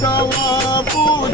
Tava por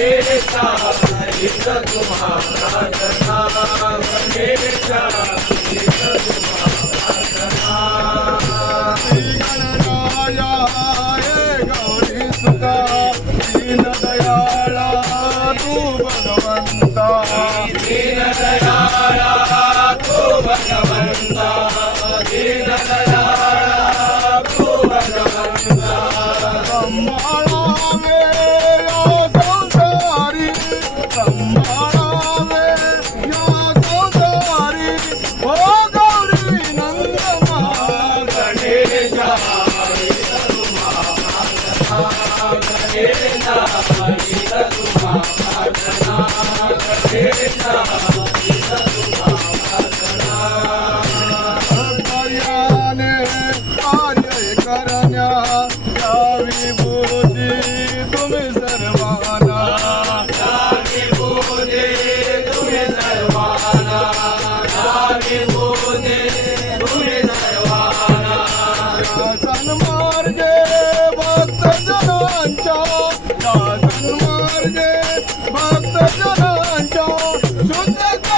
हमेशा इज्जत तुम्हारा करना हमेशा इज्जत तुम्हारा करना गणराया ये गौरी सुधा दीन दयाला तू भगवान Krishna, Krishna,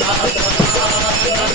Allah'tan